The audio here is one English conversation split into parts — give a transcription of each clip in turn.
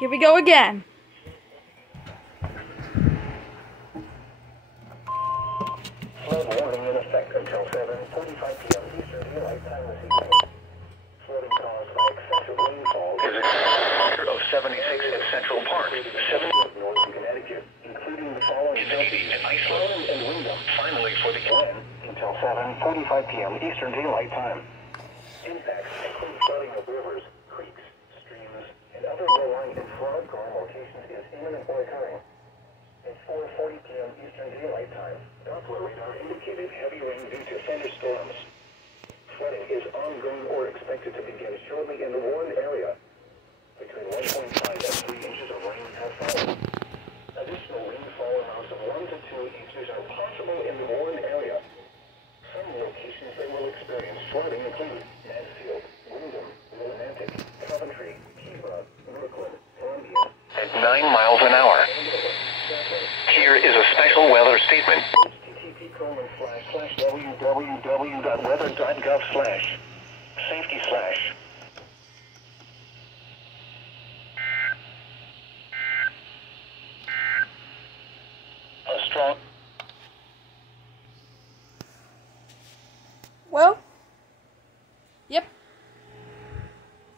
Here we go again. Flood warning in effect until 7:45 p.m. Eastern Daylight Time this evening. Flooding caused by excessive rainfall is expected of 76 at Central Park, 7 of northern Connecticut, including the following cities: Iceland and Wyndham. Finally, for the UN until 7:45 p.m. Eastern Daylight Time. Impacts include flooding of rivers, creeks, streams, and other low-lying and flood-prone locations is imminent or occurring. At 4:40 p.m. Eastern Daylight Time, Doppler radar indicated heavy rain due to thunderstorms. Flooding is ongoing or expected to begin shortly in the Warren area. Between 1.5 and 3 inches of rain have fallen. Additional rainfall amounts of 1 to 2 inches are possible in the Warren area. Some locations that will experience flooding include Mansfield, Wyndham, Willimantic, Coventry, Cuba, Brooklyn, Columbia, at 9 miles an hour. Here is a special weather statement. http://www.weather.gov/safety/. A strong. Well, yep.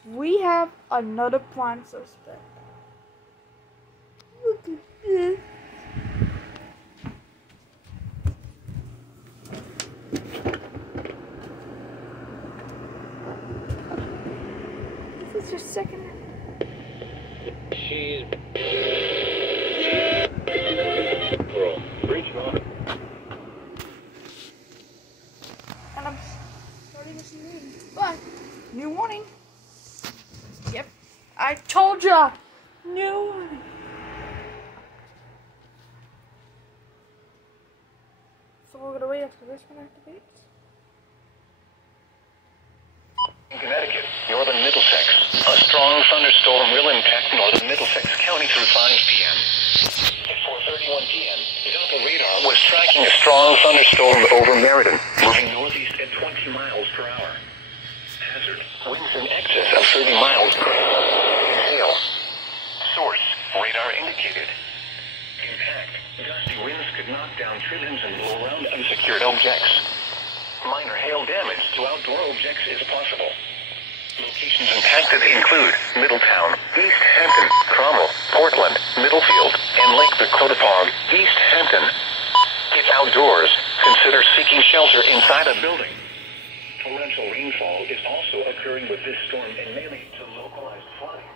We have another prime suspect. Look at this. This is your second. She's girl. Breach on. And I'm starting to see rain. But new warning. Yep, I told ya. New warning. So we're gonna wait after this one activates. In Connecticut, northern Middlesex, a strong thunderstorm will impact northern Middlesex County through 5 p.m. At 4:31 p.m., Doppler radar was tracking a strong thunderstorm over Meriden, moving northeast at 20 miles per hour. Hazard: winds in excess of 30 miles per hour. Hail. Source: radar indicated. Impact: gusty winds could knock down trillions and blow around unsecured objects. Minor hail damage to outdoor objects is possible. Locations impacted include Middletown, East Hampton, Cromwell, Portland, Middlefield, and Lake Pecotapog, East Hampton. If outdoors, consider seeking shelter inside a building. Torrential rainfall is also occurring with this storm and may lead to localized flooding.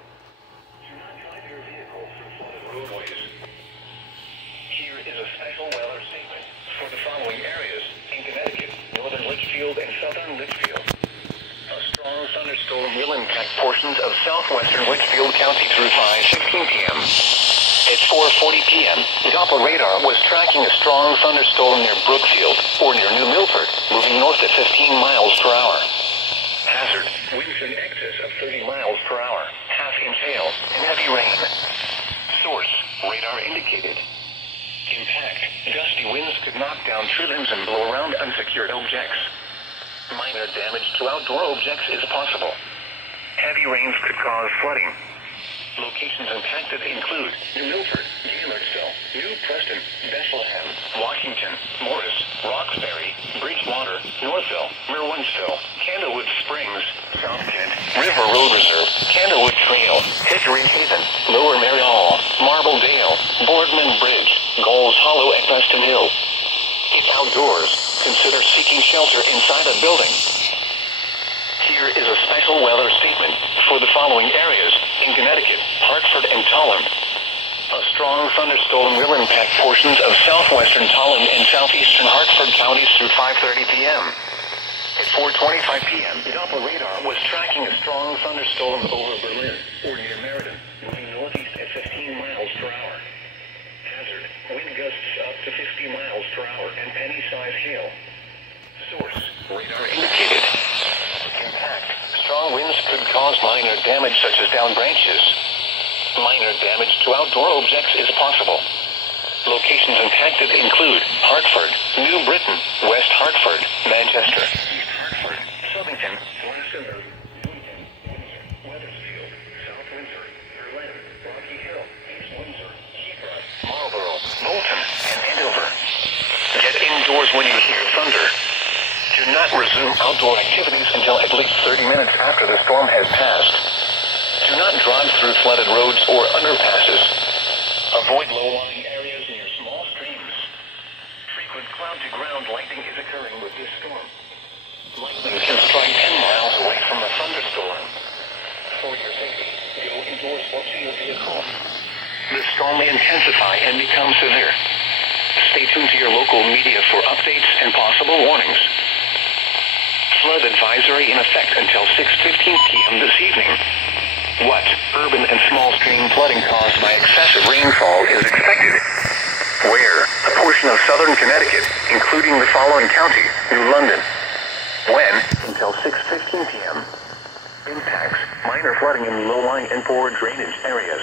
Do not drive your vehicle through flooded roadways. Here is a special weather statement for the following areas in Connecticut, northern Litchfield and southern Litchfield. A strong thunderstorm will impact portions of southwestern Litchfield County through 5:15 p.m. At 4:40 p.m., Doppler radar was tracking a strong thunderstorm near Brookfield or near New Milford, moving north at 15 miles per hour. Hazard: winds in excess of 30 miles per hour, half-inch hail, and heavy rain. Source: radar indicated. Impact: gusty winds could knock down trillions and blow around unsecured objects. Minor damage to outdoor objects is possible. Heavy rains could cause flooding. Locations impacted include New Milford, Gaylordsville, New Preston, Bethlehem, Washington, Morris, Roxbury, Bridgewater, Northville, Merwinsville, Candlewood Springs, South Kent, River Road Reserve, Candlewood Trail, Hickory Haven, Lower Mary Hall, Marbledale, Boardman Bridge, Gulls Hollow, and Preston Hill. If outdoors, consider seeking shelter inside a building. Here is a special weather statement for the following areas in Connecticut, Hartford, and Tolland. A strong thunderstorm will impact portions of southwestern Tolland and southeastern Hartford counties through 5:30 p.m. At 4:25 p.m., Doppler radar was tracking a strong thunderstorm over Berlin or near Meriden, moving northeast at 15 miles per hour. Hazard: wind gusts up to 50 miles per hour and penny-sized hail. Source: radar indicated. Impact: strong winds could cause minor damage such as downed branches. Minor damage to outdoor objects is possible. Locations impacted include Hartford, New Britain, West Hartford, Manchester, East Hartford, Southington, Glastonbury, Newington, Windsor, Wethersfield, South Windsor, Berlin, not resume outdoor activities until at least 30 minutes after the storm has passed. Do not drive through flooded roads or underpasses. Avoid low-lying areas near small streams. Frequent cloud-to-ground lightning is occurring with this storm. Lightning can strike 10 miles away from a thunderstorm. For your safety, go indoors or to your vehicle. The storm may intensify and become severe. Stay tuned to your local media for updates and possible warnings. Flood advisory in effect until 6:15 p.m. this evening. What urban and small stream flooding caused by excessive rainfall is expected? Where? A portion of southern Connecticut, including the following county, New London. When? Until 6:15 p.m. Impacts: minor flooding in low-lying and poor drainage areas.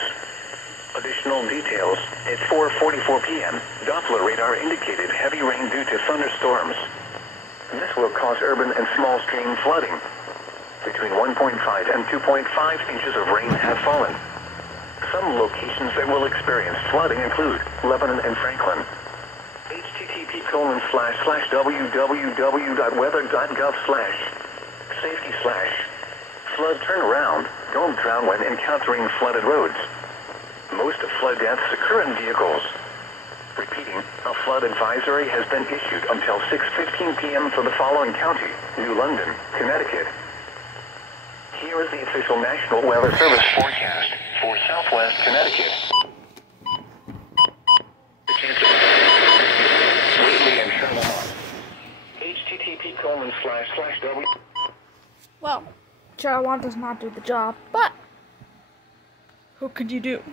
Additional details: at 4:44 p.m., Doppler radar indicated heavy rain due to thunderstorms. This will cause urban and small stream flooding. Between 1.5 and 2.5 inches of rain have fallen. Some locations that will experience flooding include Lebanon and Franklin. http://www.weather.gov/safety/flood turnaround. Don't drown when encountering flooded roads. Most of flood deaths occur in vehicles. Repeating, a flood advisory has been issued until 6:15 p.m. for the following county, New London, Connecticut. Here is the official National Weather Service forecast for Southwest Connecticut. The chances Whately and Charlemont. http://w. Well, Charlemont does not do the job, but who could you do?